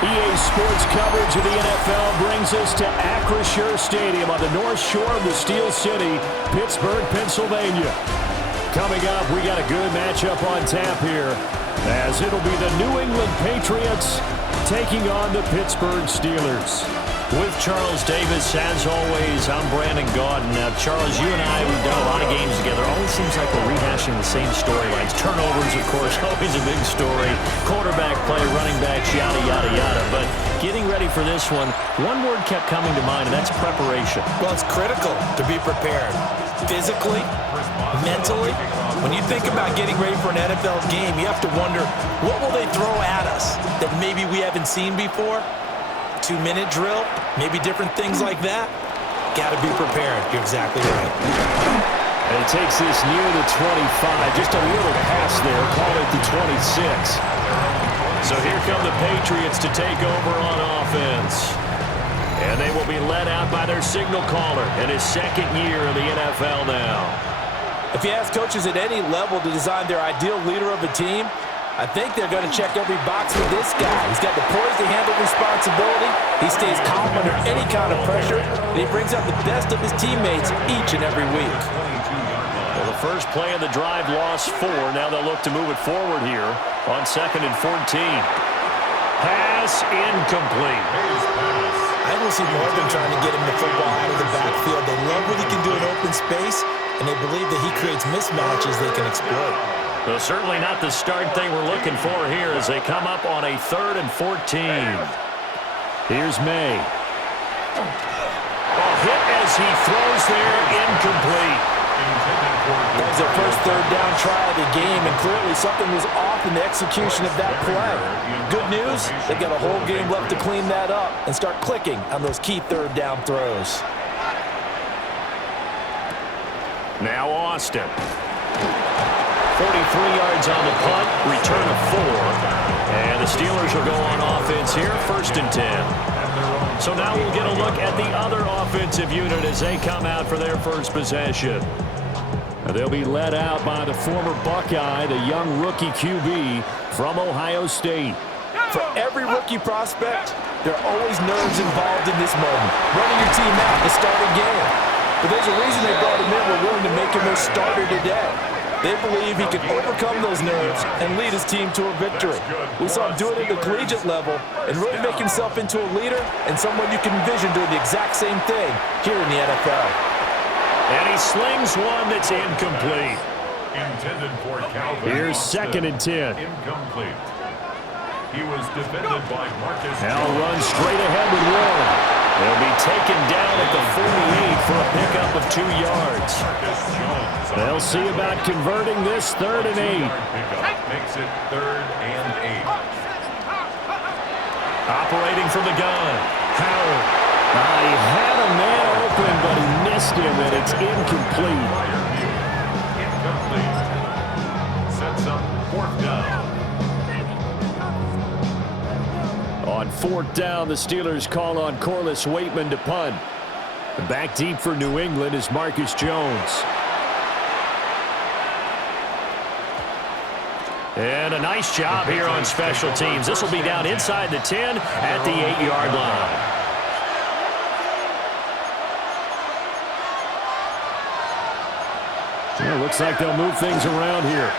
EA Sports coverage of the NFL brings us to Acrisure Stadium on the north shore of the Steel City, Pittsburgh, Pennsylvania. Coming up, we got a good matchup on tap here, as it'll be the New England Patriots taking on the Pittsburgh Steelers. With Charles Davis, as always, I'm Brandon Gaudin. Now, Charles, you and I, we've done a lot of games together. Always seems like we're rehashing the same storylines. Turnovers, of course, always a big story. Quarterback play, running backs, yada, yada, yada. But getting ready for this one word kept coming to mind, and that's preparation. Well, it's critical to be prepared. Physically, mentally. When you think about getting ready for an NFL game, you have to wonder, what will they throw at us that maybe we haven't seen before? 2-minute drill, maybe different things like that. Got to be prepared. You're exactly right. And he takes this near the 25. Just a little pass there. Call it the 26. So here come the Patriots to take over on offense. And they will be led out by their signal caller in his second year in the NFL now. If you ask coaches at any level to design their ideal leader of a team, I think they're going to check every box with this guy. He's got the poise to handle responsibility. He stays calm under any kind of pressure, and he brings out the best of his teammates each and every week. Well, the first play of the drive lost 4. Now they'll look to move it forward here on 2nd and 14. Pass incomplete. I don't see more than trying to get him the football out of the backfield. They love what he can do in open space, and they believe that he creates mismatches they can exploit. Well, certainly not the start they were looking for here as they come up on a 3rd and 14. Here's May. A hit as he throws there, incomplete. That was their first 3rd down try of the game, and clearly something was off in the execution of that play. Good news, they've got a whole game left to clean that up and start clicking on those key 3rd down throws. Now Austin. 43 yards on the punt, return of 4. And the Steelers will go on offense here, 1st and 10. So now we'll get a look at the other offensive unit as they come out for their first possession. They'll be led out by the former Buckeye, the young rookie QB from Ohio State. For every rookie prospect, there are always nerves involved in this moment. Running your team out to start a game. But there's a reason they brought him in. We're willing to make him their starter today. They believe he can overcome those nerves and lead his team to a victory. We saw him do it at the collegiate level and really make himself into a leader and someone you can envision doing the exact same thing here in the NFL. And he slings one that's incomplete. Intended for Calvin. Here's 2nd and 10. Incomplete. He was defended by Marcus. Now runs straight ahead with Warren. They'll be taken down at the 48 for a pickup of 2 yards. They'll see about converting this 3rd and 8. Makes it 3rd and 8. Operating from the gun. Howard. He had a man open, but he missed him, and it's incomplete. Incomplete. Sets up 4th down. On 4th down, the Steelers call on Corliss Waitman to punt. Back deep for New England is Marcus Jones. And a nice job here on special teams. This will be down inside the 10 at the 8-yard line. Yeah, looks like they'll move things around here.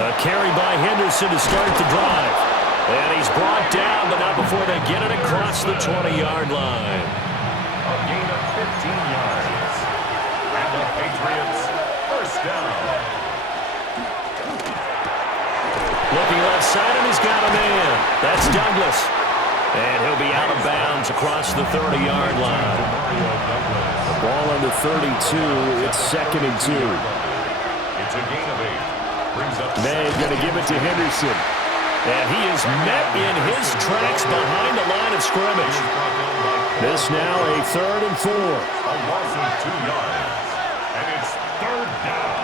A carry by Henderson to start the drive. And he's brought down, but not before they get it across the 20-yard line. A gain of 15 yards. And the Patriots, 1st down. Looking left side, and he's got a man. That's Douglas. And he'll be out of bounds across the 30-yard line. The ball on the 32. It's 2nd and 2. It's a gain of 8. Brings up May going to give it to Henderson. And he is met in his tracks behind the line of scrimmage. This now a 3rd and 4. A loss of 2 yards. And it's 3rd down.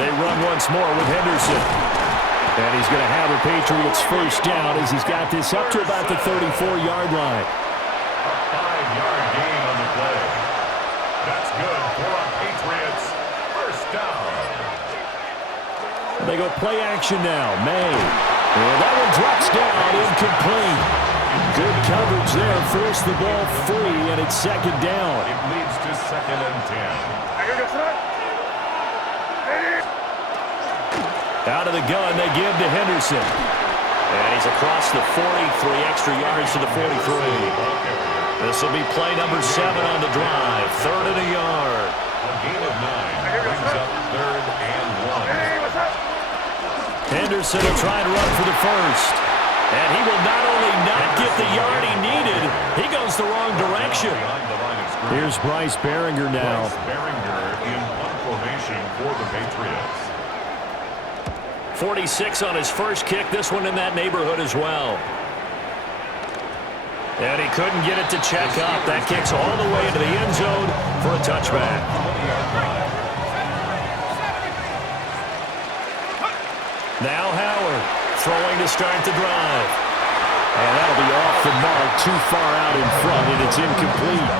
They run once more with Henderson. And he's going to have the Patriots 1st down as he's got this up to about the 34-yard line. A 5-yard gain on the play. That's good for a Patriots 1st down. They go play action now. May. And that one drops down, incomplete. Good coverage there, forced the ball free, and it's second down. It leads to 2nd and 10. Out of the gun, they give to Henderson. And he's across the 40, 3 extra yards to the 43. This will be play number 7 on the drive. 3rd and a yard. A gain of 9 brings up 3rd and 1. Henderson will try and run for the first. And he will not only not get the yard he needed, he goes the wrong direction. Here's Bryce Behringer now. Bryce Behringer in punt formation for the Patriots. 46 on his first kick. This one in that neighborhood as well. And he couldn't get it to check up. That kicks all the way into the end zone for a touchback. Now Howard throwing to start the drive. And that'll be off the mark, too far out in front, and it's incomplete.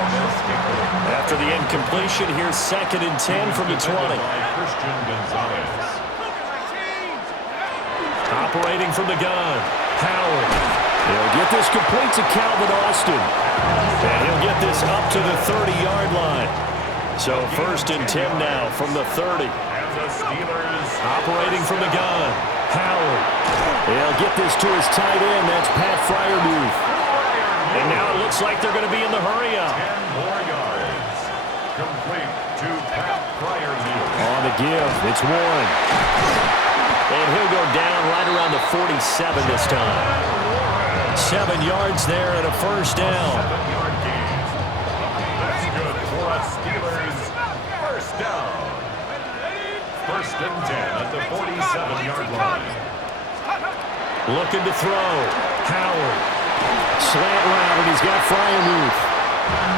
After the incompletion, here's 2nd and 10 from the 20. Operating from the gun, Howard. He'll get this complete to Calvin Austin. And he'll get this up to the 30-yard line. So 1st and 10 now from the 30. Operating from the gun, Howard. He'll get this to his tight end. That's Pat Freiermuth. And now it looks like they're going to be in the hurry-up. 10 more yards. Complete to Pat Freiermuth. On the give, it's Warren. And he'll go down right around the 47 this time. 7 yards there and a first down. 7-yard gain. That's good for us Steelers. First down. 1st and 10 at the 47-yard line. Looking to throw. Howard. Slant route, and he's got Freiermuth.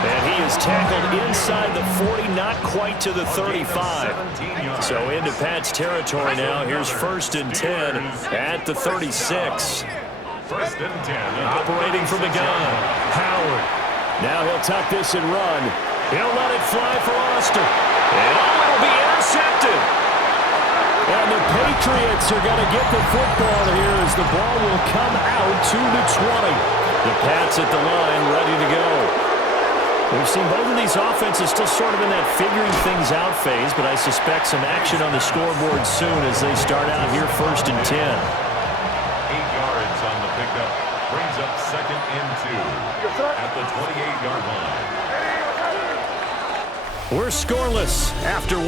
And he is tackled inside the 40, not quite to the 35. So into Pat's territory now. Here's 1st and 10 at the 36. 1st and 10. Operating from the gun, Howard. Now he'll tuck this and run. He'll let it fly for Austin. And it'll be intercepted. And the Patriots are going to get the football here as the ball will come out to the 20. The Pats at the line, ready to go. We've seen both of these offenses still sort of in that figuring things out phase, but I suspect some action on the scoreboard soon as they start out here 1st and 10. 8 yards on the pickup. Brings up 2nd and 2 at the 28-yard line. We're scoreless after 1.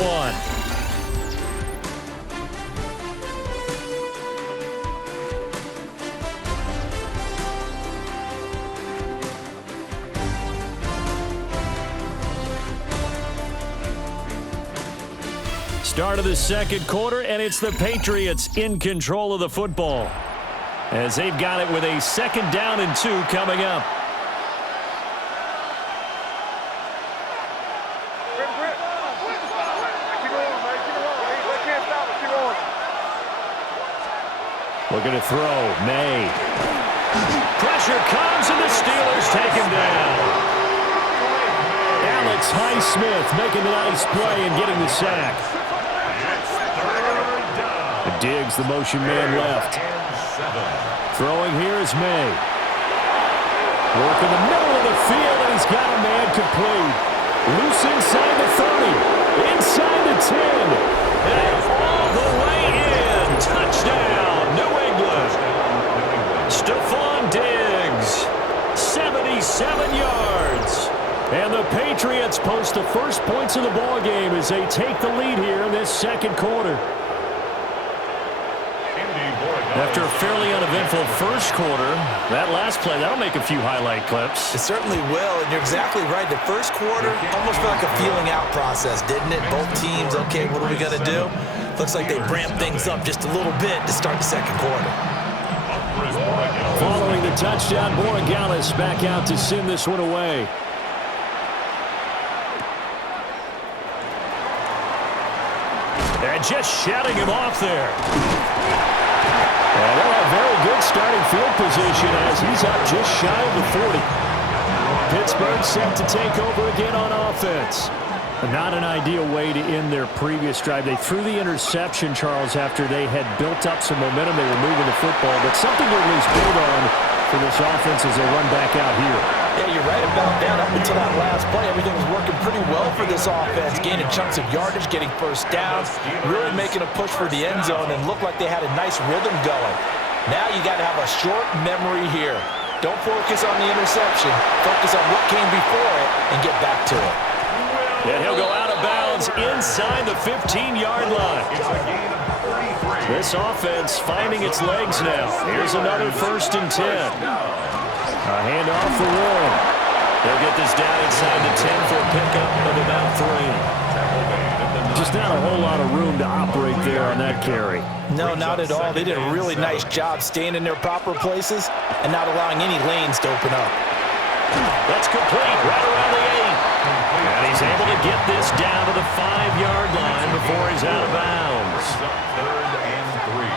Start of the 2nd quarter, and it's the Patriots in control of the football as they've got it with a 2nd down and 2 coming up. Looking to throw, May. Pressure comes, and the Steelers take him down. Alex Highsmith making the nice play and getting the sack. Diggs, the motion man left. Throwing here is May. Work in the middle of the field, and he's got a man complete. Loose inside the 30. Inside the 10. And all the way in. Touchdown, New England. Stephon Diggs. 77 yards. And the Patriots post the first points of the ball game as they take the lead here in this 2nd quarter. After a fairly uneventful 1st quarter, that last play, that'll make a few highlight clips. It certainly will, and you're exactly right. The 1st quarter almost felt like a feeling out process, didn't it? Both teams, okay, what are we going to do? Looks like they ramped things up just a little bit to start the 2nd quarter. Following the touchdown, Borregales back out to send this one away. And just shutting him off there. And they'll have very good starting field position as he's up just shy of the 40. Pittsburgh set to take over again on offense. Not an ideal way to end their previous drive. They threw the interception, Charles, after they had built up some momentum. They were moving the football, but something to at least build on for this offense as they run back out here. Yeah, you're right about that. Up until that last play, everything was working pretty well for this offense, gaining chunks of yardage, getting first downs, really making a push for the end zone, and looked like they had a nice rhythm going. Now you got to have a short memory here. Don't focus on the interception. Focus on what came before it and get back to it. And he'll go out of bounds inside the 15-yard line. This offense finding its legs now. Here's another 1st and 10. A handoff for Warren. They'll get this down inside the 10 for a pickup of about 3. Just not a whole lot of room to operate there on that carry. No, not at all. They did a really nice job staying in their proper places and not allowing any lanes to open up. That's complete right around the 8. And he's able to get this down to the 5-yard line before he's out of bounds. 3rd and 3.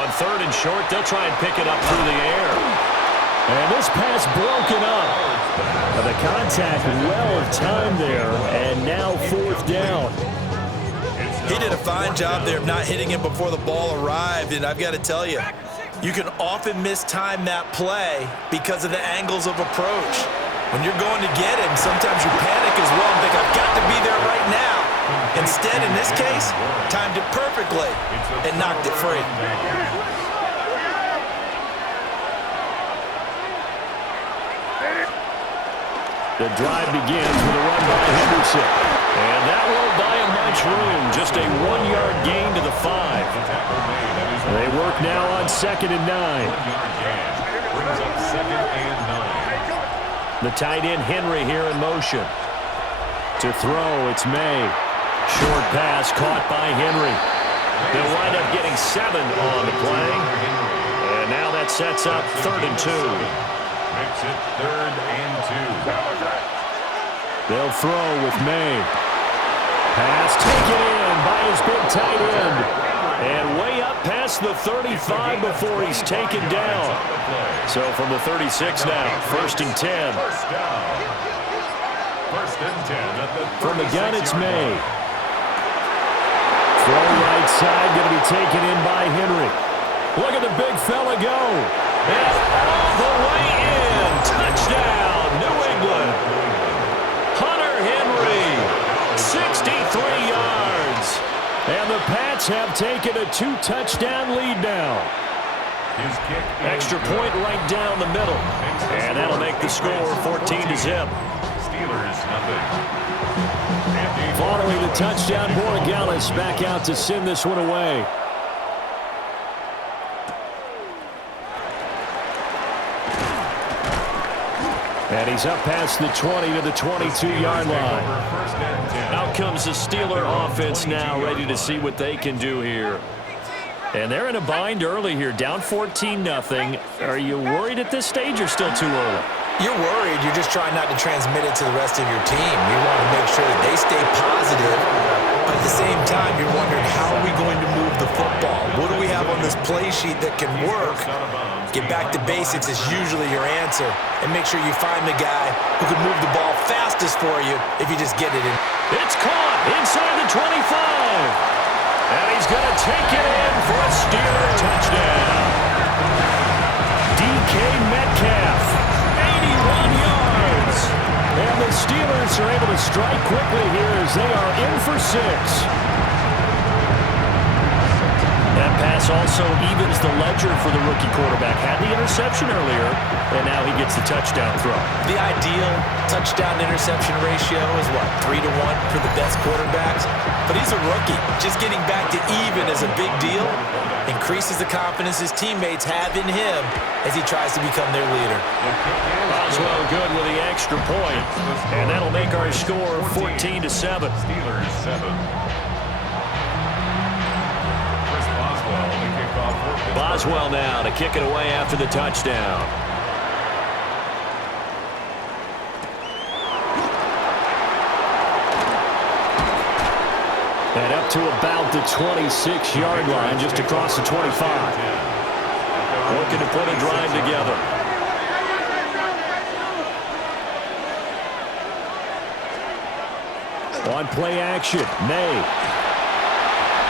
On 3rd and short, they'll try and pick it up through the air. And this pass broken up. The contact well of time there, and now 4th down. He did a fine job there of not hitting him before the ball arrived, and I've got to tell you, you can often mistime that play because of the angles of approach. When you're going to get him, sometimes you panic as well and think, I've got to be there right now. Instead, in this case, timed it perfectly and knocked it free. The drive begins with a run by Henderson. And that won't buy him much room. Just a 1-yard gain to the 5. They work now on 2nd and 9. Brings up 2nd and 9. The tight end Henry here in motion. To throw, it's May. Short pass caught by Henry. They'll wind up getting 7 on the play. And now that sets up 3rd and 2. Makes it 3rd and 2. They'll throw with May. Pass taken in by his big tight end. And way up past the 35 before he's taken down. So from the 36 now, 1st and 10. 1st and 10 at the From the gun, it's May. Throw right side, going to be taken in by Henry. Look at the big fella go. And all the way in. Touchdown, New England. Hunter Henry, 63 yards. And the Pats have taken a 2-touchdown lead now. Extra point right down the middle. And that'll make the score 14-0. Steelers, nothing. Following the touchdown, Borregales back out to send this one away. And he's up past the 20 to the 22-yard line. Out comes the Steeler offense now, ready to see what they can do here. And they're in a bind early here, down 14-0. Are you worried at this stage or still too early? You're worried. You're just trying not to transmit it to the rest of your team. You want to make sure that they stay positive. But at the same time, you're wondering, how are we going to move the football? What do we have on this play sheet that can work? Get back to basics is usually your answer. And make sure you find the guy who can move the ball fastest for you if you just get it in. It's caught inside the 25. And he's going to take it in for a Steeler touchdown. DK Metcalf, 81 yards. And the Steelers are able to strike quickly here as they are in for 6. That pass also evens the ledger for the rookie quarterback. Had the interception earlier, and now he gets the touchdown throw. The ideal touchdown-interception ratio is, what, 3-1 for the best quarterbacks? But he's a rookie. Just getting back to even is a big deal. Increases the confidence his teammates have in him as he tries to become their leader. Boswell good with the extra point. And that'll make our score 14-7. Steelers 7. Boswell now to kick it away after the touchdown. And up to about the 26-yard line, just across the 25. Looking to put a drive together. On play action, May.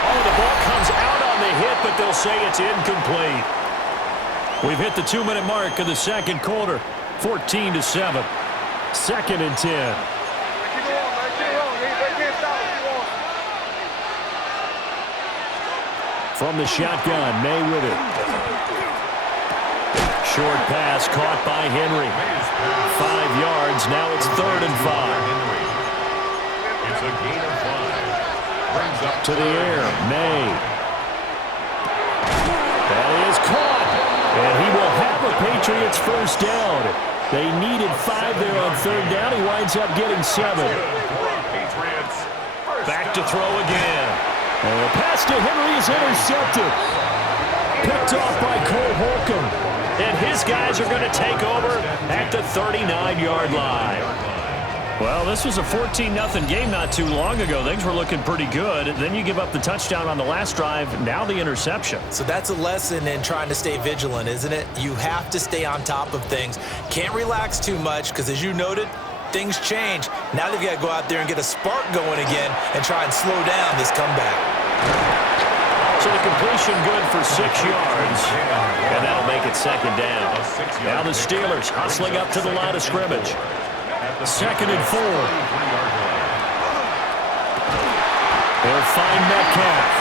Oh, the ball comes out on the hit, but they'll say it's incomplete. We've hit the 2-minute mark of the second quarter, 14-7. Second and 10. From the shotgun, May with it. Short pass caught by Henry. 5 yards, now it's 3rd and 5. It's a gain of 5. Brings up to the air, May. That is caught. And he will have a Patriots first down. They needed 5 there on 3rd down. He winds up getting 7. Back to throw again. And the pass to Henry is intercepted. Picked off by Cole Holcomb. And his guys are going to take over at the 39-yard line. Well, this was a 14-0 game not too long ago. Things were looking pretty good. Then you give up the touchdown on the last drive. Now the interception. So that's a lesson in trying to stay vigilant, isn't it? You have to stay on top of things. Can't relax too much because, as you noted, things change. Now they've got to go out there and get a spark going again and try and slow down this comeback. So the completion good for 6 yards, and that'll make it second down. Now the Steelers hustling up to the line of scrimmage. 2nd and 4. They'll find Metcalf.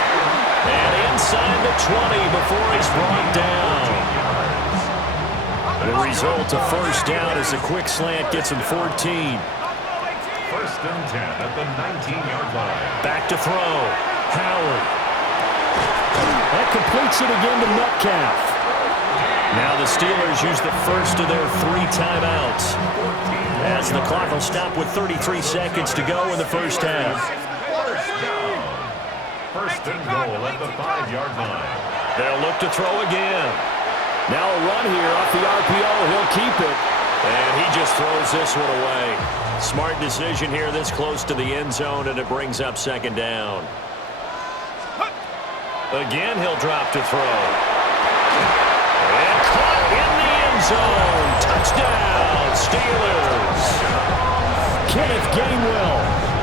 And inside the 20 before he's brought down. The result, a first down as a quick slant gets him 14. 1st and 10 at the 19-yard line. Back to throw. Howard. That completes it again to Metcalf. Now the Steelers use the first of their 3 timeouts, as the clock will stop with 33 seconds to go in the first half. 1st and goal at the 5-yard line. They'll look to throw again. Now a run here off the RPO. He'll keep it. And he just throws this one away. Smart decision here this close to the end zone, and it brings up 2nd down. Again, he'll drop to throw. And caught in the end zone. Touchdown, Steelers. Kenneth Gainwell,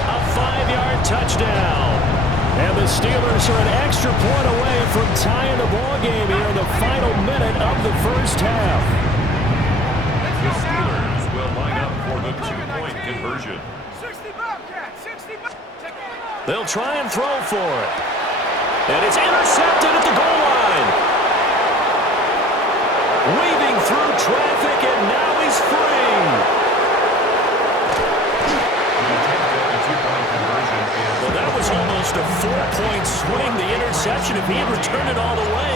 a 5-yard touchdown. And the Steelers are an extra point away from tying the ball game here in the final minute of the first half. The Steelers will line up for the 2-point conversion. They'll try and throw for it. And it's intercepted at the goal line. Weaving through traffic, and now he's free. Well, that was almost a 4-point swing. The interception, if he had returned it all the way,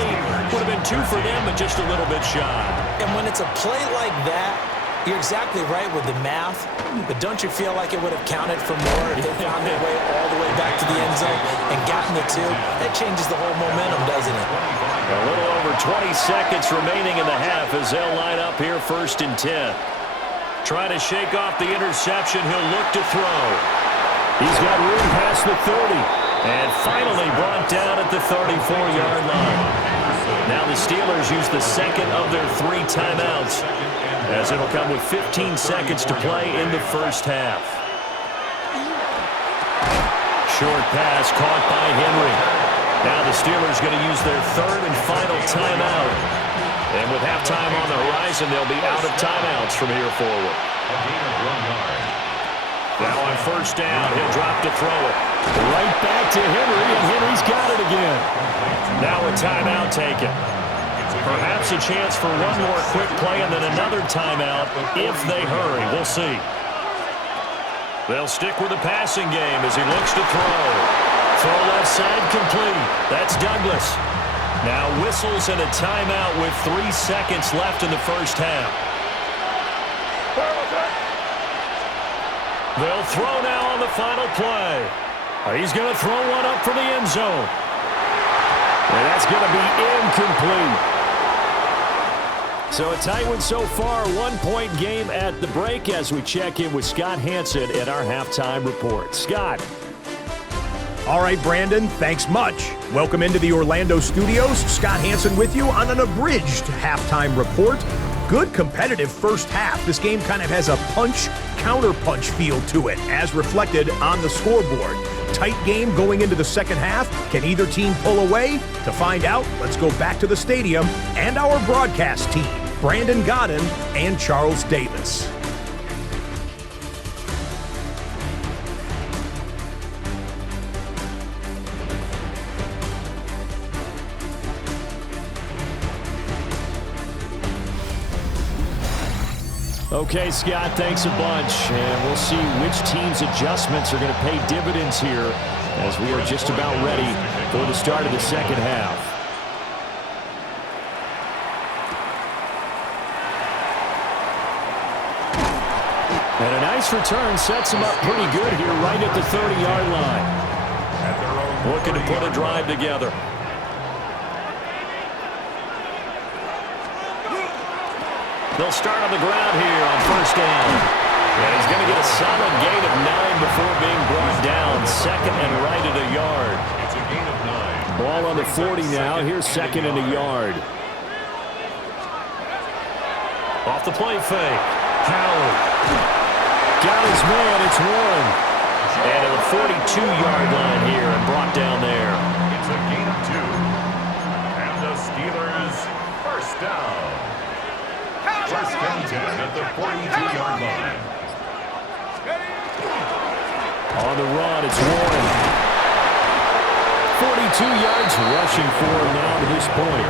would have been 2 for them, but just a little bit shy. And when it's a play like that, you're exactly right with the math, but don't you feel like it would have counted for more if they found their way all the way back to the end zone and gotten the 2? That changes the whole momentum, doesn't it? A little over 20 seconds remaining in the half as they'll line up here 1st and 10. Trying to shake off the interception. He'll look to throw. He's got room past the 30. And finally brought down at the 34-yard line. Now the Steelers use the second of their 3 timeouts, as it'll come with 15 seconds to play in the first half. Short pass caught by Henry. Now the Steelers going to use their 3rd and final timeout. And with halftime on the horizon, they'll be out of timeouts from here forward. A gain of 1 yard. Now on 1st down, he'll drop to throw it. Right back to Henry, and Henry's got it again. Now a timeout taken. Perhaps a chance for one more quick play and then another timeout if they hurry. We'll see. They'll stick with the passing game as he looks to throw. Throw left side complete. That's Douglas. Now whistles and a timeout with 3 seconds left in the first half. They'll throw now on the final play. He's going to throw one up for the end zone. And that's going to be incomplete. So a tight one so far, 1-point game at the break as we check in with Scott Hansen in our halftime report. Scott. All right, Brandon, thanks much. Welcome into the Orlando studios. Scott Hansen with you on an abridged halftime report. Good competitive first half. This game kind of has a punch counterpunch feel to it, as reflected on the scoreboard. Tight game going into the second half. Can either team pull away? To find out, let's go back to the stadium and our broadcast team, Brandon Godden and Charles Davis. Okay, Scott, thanks a bunch. And we'll see which team's adjustments are going to pay dividends here as we are just about ready for the start of the second half. And a nice return sets him up pretty good here right at the 30-yard line. Looking to put a drive together. They'll start on the ground here on first down. And he's going to get a solid gain of 9 before being brought down. Second and right at a yard. It's a gain of 9. Ball on the 40 now. Here's second and a yard. Off the play fake. Howard. Got his man. It's Warren. And at the 42-yard line here and brought down there. It's a gain of 2. And the Steelers first down. First and 10 at the 42-yard line. On the run, it's Warren. 42 yards rushing for him now to this point.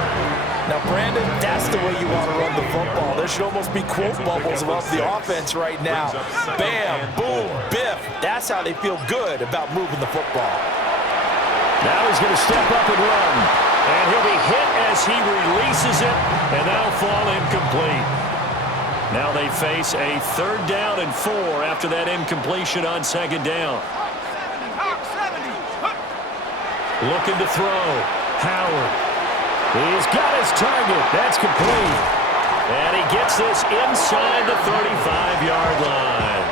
Now, Brandon, that's the way you want to run the football. There should almost be quote bubbles above the offense right now. Bam, boom, biff. That's how they feel good about moving the football. Now he's going to step up and run. And he'll be hit as he releases it, and that'll fall incomplete. Now they face a 3rd down and 4 after that incompletion on 2nd down. Looking to throw. Howard. He's got his target. That's complete. And he gets this inside the 35-yard line.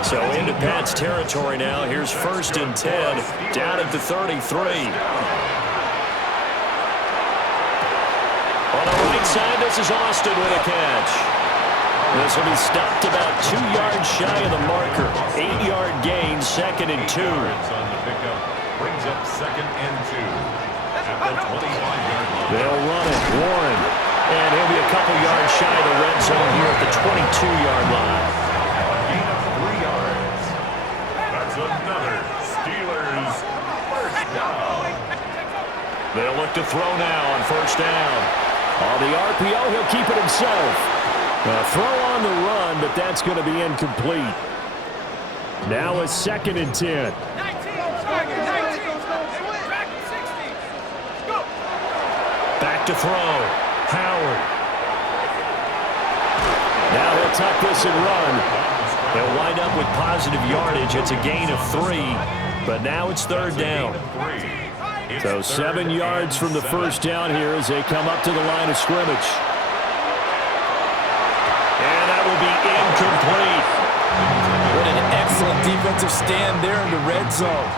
So into Pat's territory now. Here's 1st and 10 down at the 33. On the right side, this is Austin with a catch. This will be stopped about 2 yards shy of the marker. 8-yard gain, 2nd and 2. On the pickup brings up 2nd and 2 at the 25-yard line. They'll run it. Warren. And he'll be a couple yards shy of the red zone here at the 22-yard line. A gain of 3 yards. That's another Steelers first down. They'll look to throw now on 1st down. On the RPO, he'll keep it himself. A throw on the run, but that's going to be incomplete. Now a 2nd and 10. Back to throw. Howard. Now he'll tuck this and run. They'll wind up with positive yardage. It's a gain of 3, but now it's 3rd down. So 7 yards from the first down here as they come up to the line of scrimmage. And that will be incomplete. What an excellent defensive stand there in the red zone.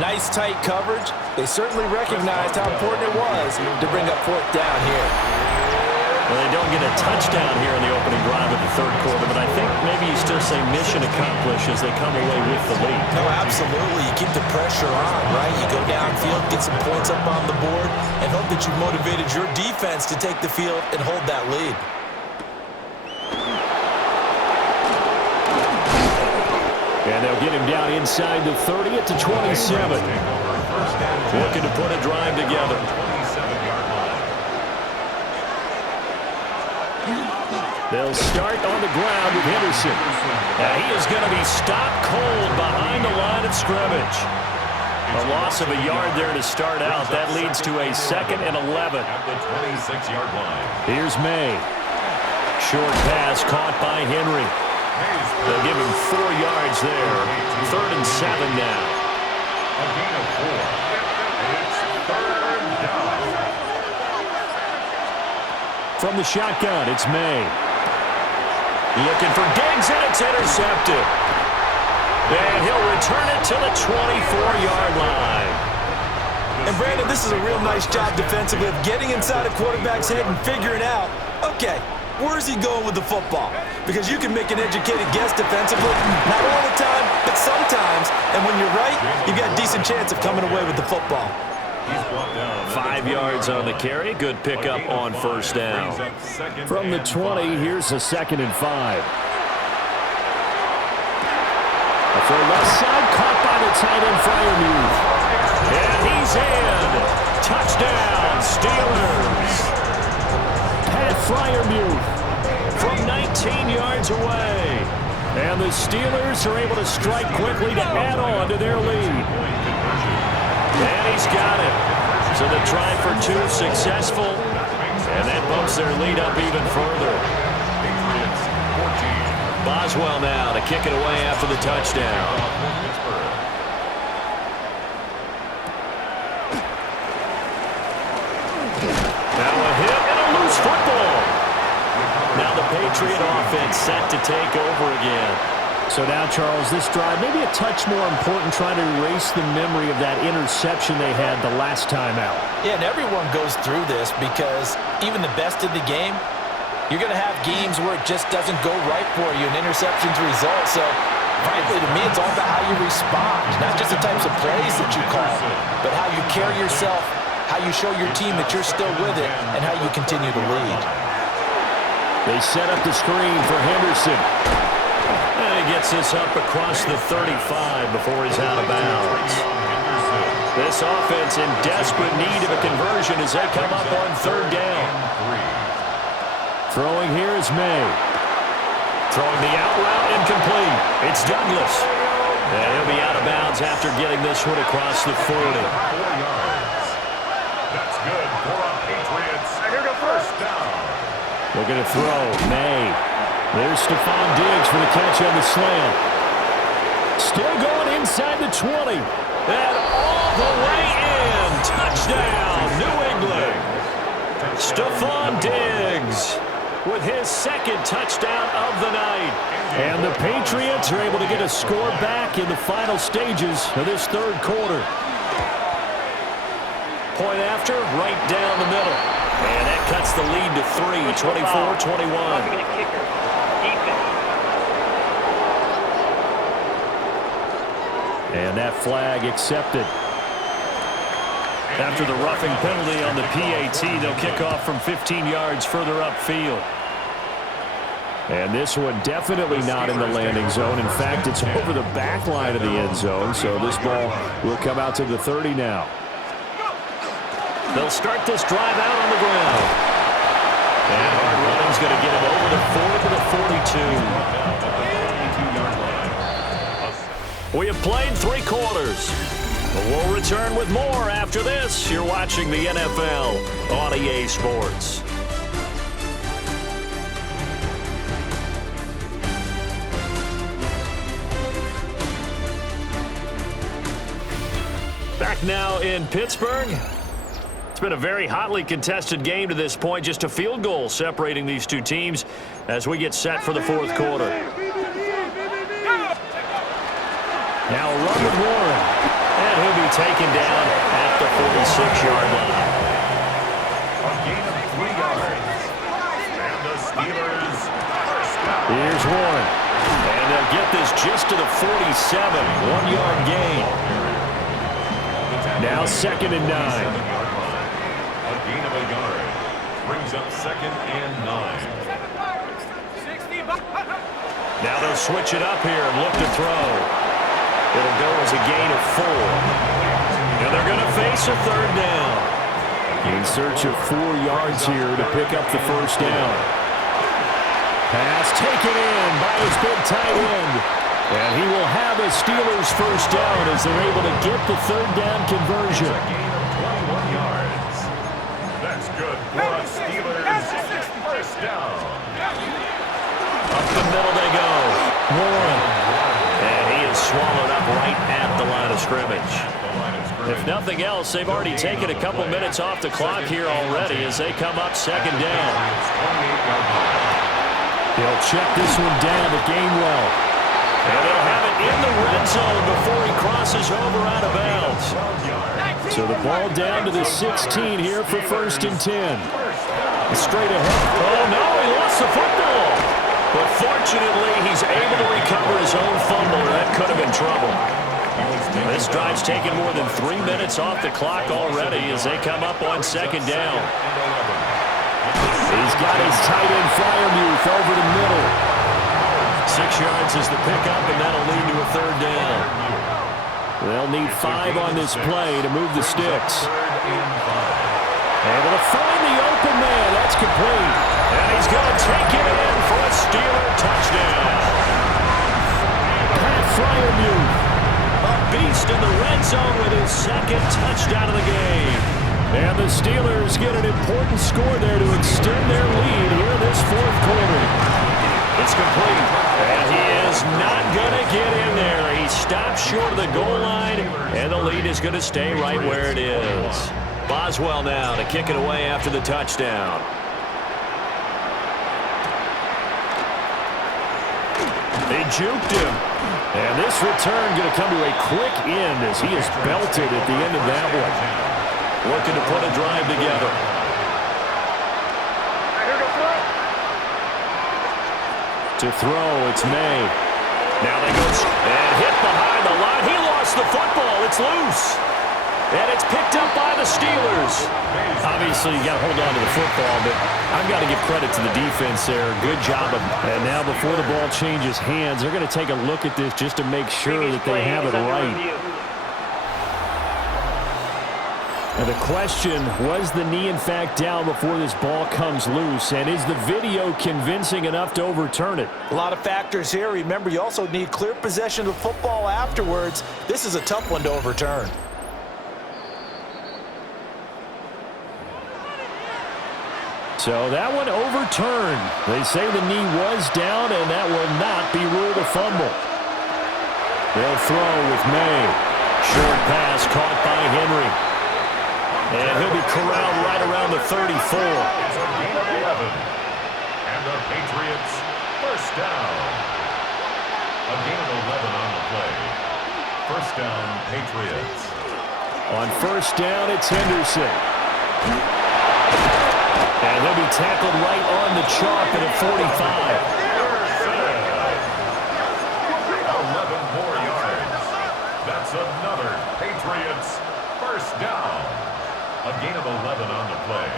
Nice tight coverage. They certainly recognized how important it was to bring up 4th down here. Well, they don't get a touchdown here in the opening drive of the 3rd quarter, but I think maybe you still say mission accomplished as they come away with the lead. No, absolutely. You keep the pressure on, right? You go downfield, get some points up on the board, and hope that you've motivated your defense to take the field and hold that lead. And they'll get him down inside the 30 at the 27. Looking to put a drive together. They'll start on the ground with Henderson. Now he is going to be stopped cold behind the line of scrimmage. A loss of a yard there to start out. That leads to a 2nd and 11. At the 26-yard line. Here's May. Short pass caught by Henry. They'll give him 4 yards there. 3rd and 7 now. A gain of 4. It's 3rd down. From the shotgun, it's May. Looking for Diggs, and it's intercepted. And he'll return it to the 24-yard line. And Brandon, this is a real nice job defensively of getting inside a quarterback's head and figuring out, okay, Where's he going with the football? Because you can make an educated guess defensively, not all the time, but sometimes. And when you're right, you've got a decent chance of coming away with the football. 5 yards on the carry. Good pickup on first down. From the 20, here's a 2nd and 5. For left side, caught by the tight end Freiermuth. And he's in. Touchdown, Steelers. Pat Freiermuth from 19 yards away. And the Steelers are able to strike quickly to add on to their lead. And he's got it. So the try for 2 successful. And that bumps their lead up even further. Boswell now to kick it away after the touchdown. Now a hit and a loose football. Now the Patriot offense set to take over again. So now, Charles, this drive maybe a touch more important, trying to erase the memory of that interception they had the last time out. Yeah, and everyone goes through this because even the best of the game, you're going to have games where it just doesn't go right for you, and interceptions result. So, frankly, to me, it's all about how you respond, not just the types of plays that you call, but how you carry yourself, how you show your team that you're still with it, and how you continue to lead. They set up the screen for Henderson. And he gets this up across the 35 before he's out of bounds. This offense in desperate need of a conversion as they come up on 3rd down. Throwing here is May. Throwing the out route incomplete. It's Douglas. And he'll be out of bounds after getting this one across the 40. 4 yards. That's good for a Patriots. And here goes first down. Looking to throw. May. There's Stephon Diggs for the catch on the slant. Still going inside the 20. And all the way in. Touchdown, New England. Stephon Diggs with his 2nd touchdown of the night. And the Patriots are able to get a score back in the final stages of this 3rd quarter. Point after, right down the middle. And that cuts the lead to 3, 24-21. And that flag accepted. After the roughing penalty on the PAT, they'll kick off from 15 yards further upfield. And this one definitely not in the landing zone. In fact, it's over the back line of the end zone, so this ball will come out to the 30 now. They'll start this drive out on the ground. And hard running's going to get him over the 40 to the 42. We have played 3 quarters. We'll return with more after this. You're watching the NFL on EA Sports. Back now in Pittsburgh. It's been a very hotly contested game to this point. Just a field goal separating these 2 teams as we get set for the 4th quarter. Now a run with Warren. And he'll be taken down at the 46-yard line. A gain of 3 yards. And the Steelers first down. Here's Warren. And they'll get this just to the 47. 1-yard gain. Now 2nd and 9. A gain of a yard. Brings up 2nd and 9. Now they'll switch it up here and look to throw. It'll go as a gain of 4. And they're going to face a 3rd down. In search of 4 yards here to pick up the 1st down. Pass taken in by his big tight end. And he will have a Steelers 1st down as they're able to get the 3rd down conversion. A gain of 21 yards. That's good for a Steelers 1st down. Up the middle they go. Warren. Swallowed up right at the line of scrimmage. If nothing else, they've already taken a couple minutes off the clock here already as they come up 2nd down. They'll check this one down to Gainwell. And they'll have it in the red zone before he crosses over out of bounds. So the ball down to the 16 here for 1st and 10. Straight ahead. Oh, no, he lost the football. But fortunately, he's able to recover his own fumble, or that could have been trouble. This drive's taken more than 3 minutes off the clock already as they come up on second down. He's got his tight end Fryermuth over the middle. 6 yards is the pickup, and that'll lead to a third down. They'll need 5 on this play to move the sticks. Able to find the open man. That's complete. And he's going to take it in for a Steeler touchdown. Pat Fryermuth, a beast in the red zone with his second touchdown of the game. And the Steelers get an important score there to extend their lead here in this fourth quarter. It's complete. And he is not going to get in there. He stops short of the goal line, and the lead is going to stay right where it is. Boswell now to kick it away after the touchdown. They juked him. And this return going to come to a quick end as he is belted at the end of that one. Looking to put a drive together. To throw, it's May. Now they go and hit behind the line. He lost the football. It's loose. And it's picked up by the Steelers. Obviously, you got to hold on to the football, but I've got to give credit to the defense there. Good job. And now before the ball changes hands, they're going to take a look at this just to make sure that they have it right. And the question, was the knee in fact down before this ball comes loose? And is the video convincing enough to overturn it? A lot of factors here. Remember, you also need clear possession of the football afterwards. This is a tough one to overturn. So that one overturned. They say the knee was down, and that will not be ruled a fumble. They'll throw with May. Short pass caught by Henry. And he'll be corralled right around the 34. It's a gain of 11. And the Patriots first down. A gain of 11 on the play. First down, Patriots. On first down, it's Henderson. And he'll be tackled right on the chalk at a 45. 11 more yards. That's another Patriots first down. A gain of 11 on the play.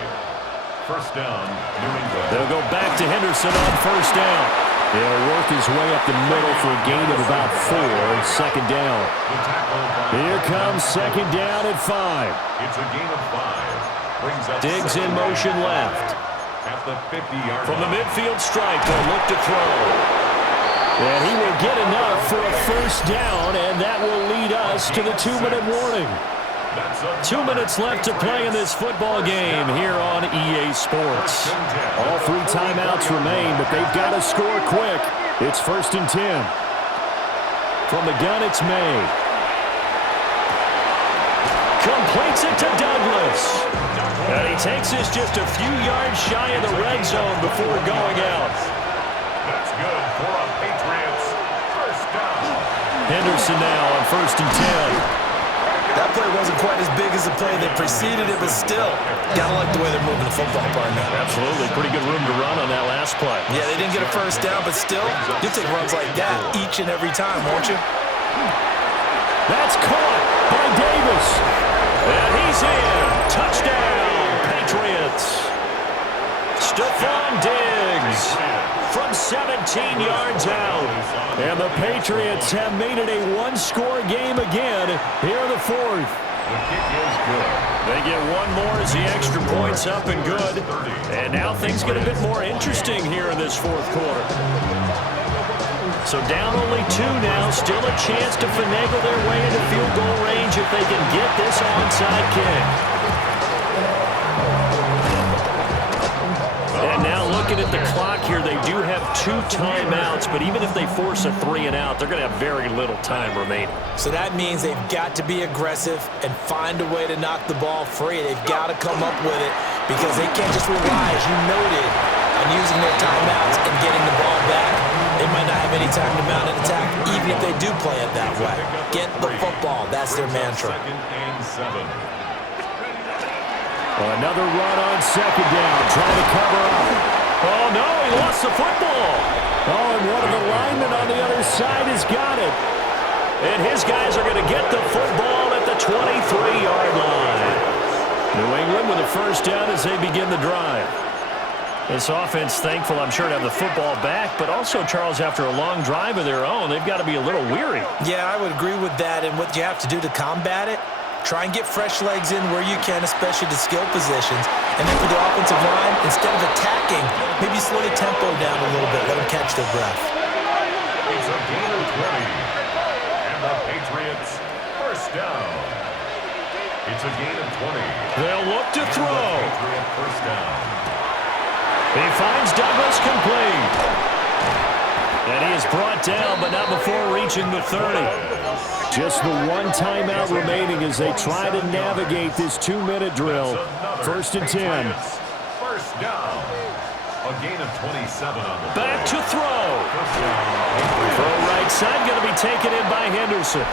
First down, New England. They'll go back to Henderson on first down. He'll work his way up the middle for a gain of about 4. Second down. Here comes second down at 5. It's a gain of 5. Diggs in motion left. At the 50-yard From the midfield stripe, they'll look to throw. And he will get enough for a first down, and that will lead us to the 2-minute warning. 2 minutes left to play in this football game here on EA Sports. All 3 timeouts remain, but they've got to score quick. It's first and 10. From the gun, it's May. Completes it to Douglas. And he takes this just a few yards shy of the red zone before going out. That's good for a Patriots first down. Henderson now on first and 10. That play wasn't quite as big as the play that preceded it, but still, gotta like the way they're moving the football partner. Absolutely. Pretty good room to run on that last play. Yeah, they didn't get a first down, but still, you'll take runs like that each and every time, won't you? That's caught by Davis. And he's in. Touchdown, Patriots. Stephon Diggs from 17 yards out. And the Patriots have made it a one-score game again here in the fourth. The kick is good. They get one more as the extra point's up and good. And now things get a bit more interesting here in this fourth quarter. So down only 2 now, still a chance to finagle their way into field goal range if they can get this onside kick. And now looking at the clock here, they do have 2 timeouts, but even if they force a 3 and out, they're going to have very little time remaining. So that means they've got to be aggressive and find a way to knock the ball free. They've got to come up with it because they can't just rely, as you noted, on using their timeouts and getting the ball back. They might not have any time to mount an attack, even if they do play it that way. Get the football. That's their mantra. Second and 7. Another run on second down, trying to cover up. Oh, no, he lost the football. Oh, and one of the linemen on the other side has got it. And his guys are going to get the football at the 23-yard line. New England with a first down as they begin the drive. This offense thankful, I'm sure, to have the football back, but also, Charles, after a long drive of their own, they've got to be a little weary. Yeah, I would agree with that, and what you have to do to combat it, try and get fresh legs in where you can, especially to skill positions. And then for the offensive line, instead of attacking, maybe slow the tempo down a little bit, let them catch their breath. It's a gain of 20, and the Patriots first down. It's a gain of 20. They'll look to throw. Patriot first down. He finds Douglas complete. And he is brought down, but not before reaching the 30. Just the one timeout remaining as they try to navigate this 2-minute drill. First and 10. First down. A gain of 27 on the Back to throw. first down. Throw right side, going to be taken in by Henderson.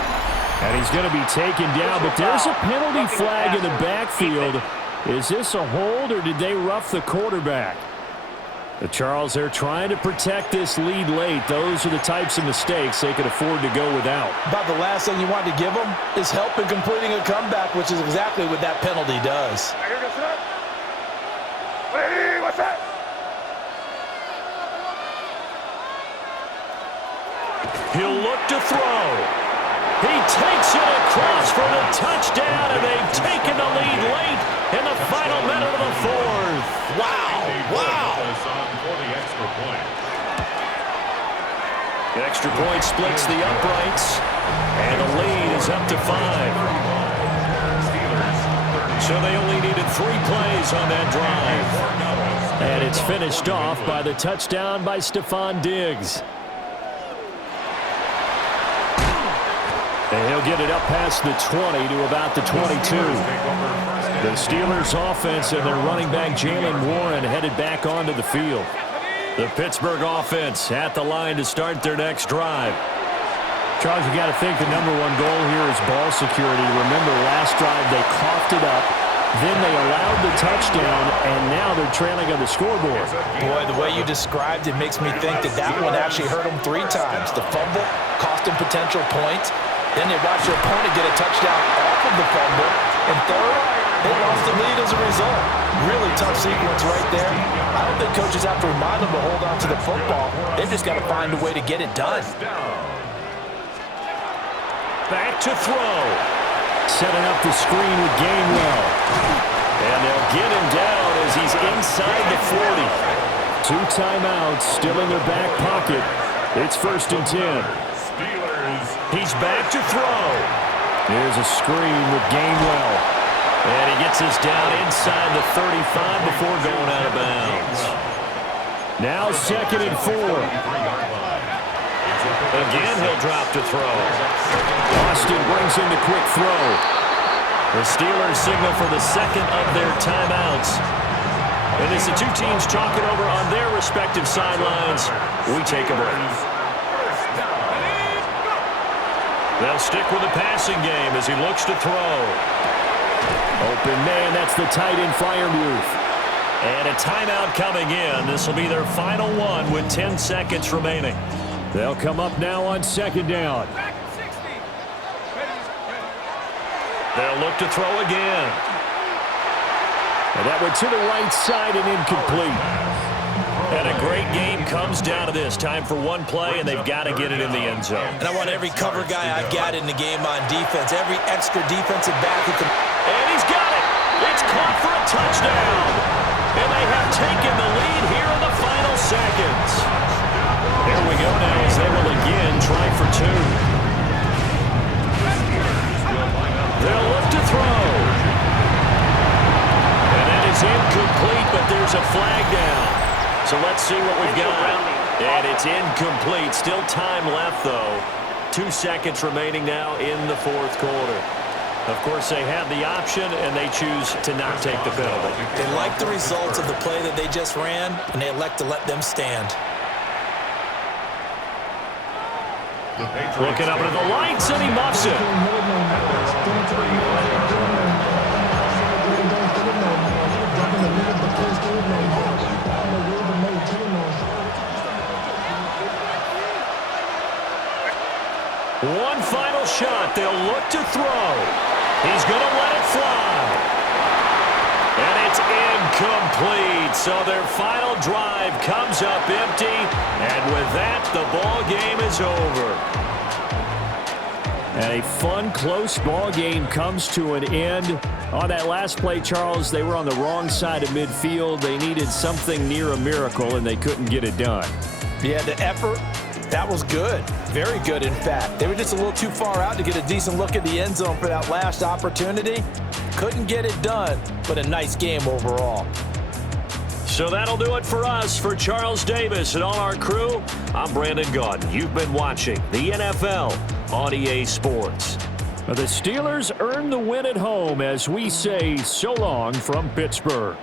And he's going to be taken down, but there's a penalty flag in the backfield. Is this a hold, or did they rough the quarterback? Charles, they're trying to protect this lead late. Those are the types of mistakes they could afford to go without. About the last thing you want to give them is help in completing a comeback, which is exactly what that penalty does. He'll look to throw. He takes it across for the touchdown, and they've taken the lead late in the final minute of the fourth. Wow. For the extra point. The extra point splits the uprights, and the lead is up to 5. So they only needed 3 plays on that drive. And it's finished off by the touchdown by Stephon Diggs. And he'll get it up past the 20 to about the 22. The Steelers offense and their running back Jalen Warren headed back onto the field. The Pittsburgh offense at the line to start their next drive. Charles, you got to think the #1 goal here is ball security. Remember, last drive they coughed it up, then they allowed the touchdown, and now they're trailing on the scoreboard. Boy, the way you described it makes me think that one actually hurt them 3 times. The fumble cost them potential points. Then they watched their opponent get a touchdown off of the fumble. And third, they lost the lead as a result. Really tough sequence right there. I don't think coaches have to remind them to hold on to the football. They've just got to find a way to get it done. Back to throw. Setting up the screen with Gainwell. And they'll get him down as he's inside the 40. 2 timeouts still in their back pocket. It's first and 10. He's back to throw. Here's a screen with Gainwell. And he gets us down inside the 35 before going out of bounds. Now second and 4. Again, he'll drop to throw. Austin brings in the quick throw. The Steelers signal for the second of their timeouts. And as the 2 teams talk it over on their respective sidelines, we take a break. They'll stick with the passing game as he looks to throw. Open man, that's the tight end Freiermuth. And a timeout coming in. This will be their final one with 10 seconds remaining. They'll come up now on second down. They'll look to throw again. And that went to the right side and incomplete. And a great game comes down to this. Time for one play, and they've got to get it in the end zone. And I want every cover guy I've got in the game on defense, every extra defensive back who can. And he's got it. It's caught for a touchdown. And they have taken the lead here in the final seconds. There we go now as they will again try for 2. They'll look to throw. And that is incomplete, but there's a flag down. So let's see what we've got. And it's incomplete. Still time left, though. 2 seconds remaining now in the fourth quarter. Of course, they have the option, and they choose to not take the penalty. They like the results of the play that they just ran, and they elect to let them stand. Looking up at the lights, and he muffs it. One final shot. They'll look to throw. He's going to let it fly. And it's incomplete. So their final drive comes up empty. And with that, the ball game is over. And a fun, close ball game comes to an end. On that last play, Charles, they were on the wrong side of midfield. They needed something near a miracle, and they couldn't get it done. Yeah, the effort, that was good. Very good, in fact. They were just a little too far out to get a decent look at the end zone for that last opportunity. Couldn't get it done, but a nice game overall. So that'll do it for us. For Charles Davis and all our crew, I'm Brandon Gaudin. You've been watching the NFL on EA Sports. The Steelers earn the win at home as we say so long from Pittsburgh.